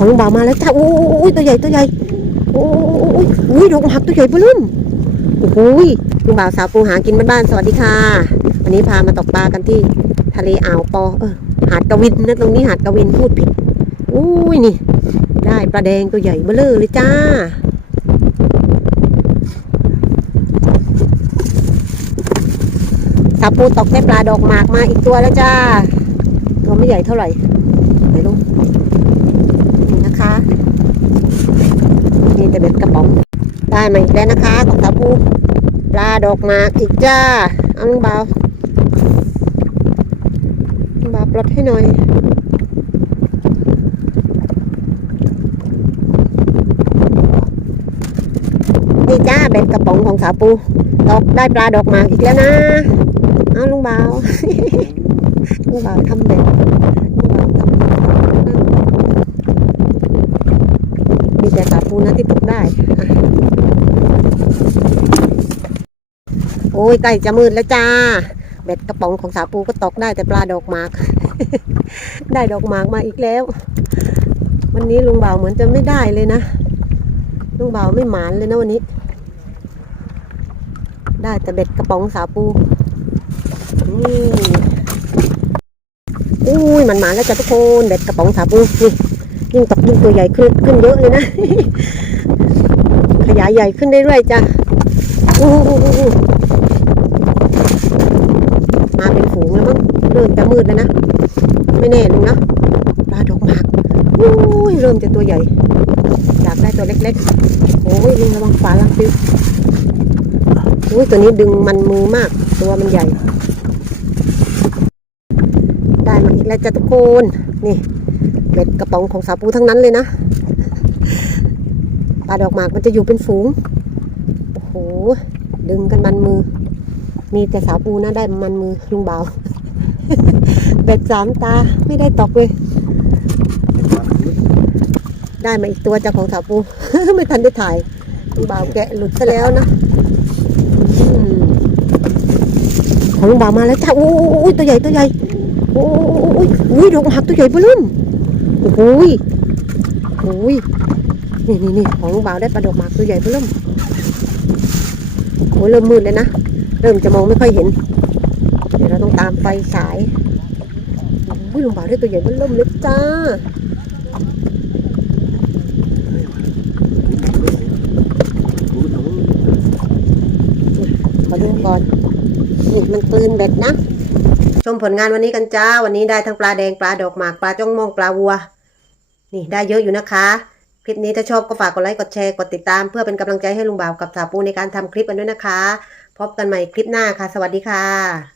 ของลุงบ่าวมาแล้วจ้าโอ้ยตัวใหญ่ตัวใหญ่โอ้ยโอ้ยดอกหักตัวใหญ่เบิ่มโอ้โหลุงบ่าวสาวปูหากินบ้านๆสวัสดีค่ะ วันนี้พามาตกปลากันที่ ทะเลอ่าวปอเออหาดกวินนะตรงนี้หาดกวินพูดผิดอุ้ยนี่ ได้ปลาแดงตัวใหญ่เบ้อเลอเลยจ้าสาวปูตกได้ปลาดอกหมากมาอีกตัวแล้วจ้า ตัวไม่ใหญ่เท่าไหร่ไหนลูกนี่นะคะนี่แต่เบ็ดกระป๋อง ได้มาอีกแล้วนะคะของสาวปูปลาดอกหมากอีกจ้า เอาลุงเบาลุงเบาปลดให้หน่อยนี่จ้าเบ็ดกระป๋องของสาวปูตกได้ปลาดอกหมากอีกแล้วนะ เอาลุงเบาลุงเบาทำเบ็ดลุงเบาทำมีแต่สาว ปูนะที่ตกได้โอ้ยใกล้จะมืดแล้วจ้าเบ็ดกระป๋องของสาปูก็ตกได้แต่ปลาดอกหมาก ได้ดอกหมากมาอีกแล้ว วันนี้ลุงเบาเหมือนจะไม่ได้เลยนะลุงเบาไม่หมานเลยนะวันนี้ ได้แต่เบ็ดกระป๋องสาปูนี่อุ้ยมันหมานแล้วจ้ะทุกคนเบ็ดกระป๋องสาปูนี่ ยิ่งตกยิ่งตัวใหญ่ขึ้นขึ้นเยอะเลยนะ ขยายใหญ่ขึ้นเรื่อยๆจ้ะมาเป็นฝูงแล้วมั้งเริ่มจะมืดแล้วนะ ไม่แน่ลุงนะปลาดอกหมากอุ้ยเริ่มจะตัวใหญ่อยากได้ตัวเล็กๆโอ้ยลุงระวังฝาลังปิวอุ้ยตัวนี้ดึงมันมือมาก ตัวมันใหญ่ ได้มาอีกแล้วจ้ะทุกคนนี่ เบ็ดกระป๋องของสาปูทั้งนั้นเลยนะปลาดอกหมากมันจะอยู่เป็นฝูง โอ้โห ดึงกันมันมือ มีแต่สาปูนะได้มันมือลุงเบาเบ็ดสามตาไม่ได้ตกเลย ได้มาอีกตัวจากของสาปู ไม่ทันได้ถ่ายลุงเบาแกะหลุดซะแล้วนะของลุงบ่าวมาแล้วจ้าโอ้ยตัวใหญ่ตัวใหญ่โอ้ยโอ้ยดอกหักตัวใหญ่เบิ่ม โอ้โหยโอ้ยนี่นี่นี่ของลุงบ่าวได้ปลาดอกหมากตัวใหญ่เบิ่มโอ้ยเริ่มมืดเลยนะ เริ่มจะมองไม่ค่อยเห็น เดี๋ยวเราต้องตามไฟฉายโอ้ยลุงบ่าวได้ตัวใหญ่เบิ่มเลยจ้าขอดูก่อนนี่มันปืนเบ็ดนะ ชมผลงานวันนี้กันจ้า วันนี้ได้ทั้งปลาแดงปลาดอกหมากปลาจ้องมองปลาวัว นี่ได้เยอะอยู่นะคะ คลิปนี้ถ้าชอบก็ฝากกดไลค์กดแชร์กดติดตาม เพื่อเป็นกำลังใจให้ลุงบ่าวกับสาวปูในการทำคลิปกันด้วยนะคะ พบกันใหม่คลิปหน้าค่ะ สวัสดีค่ะ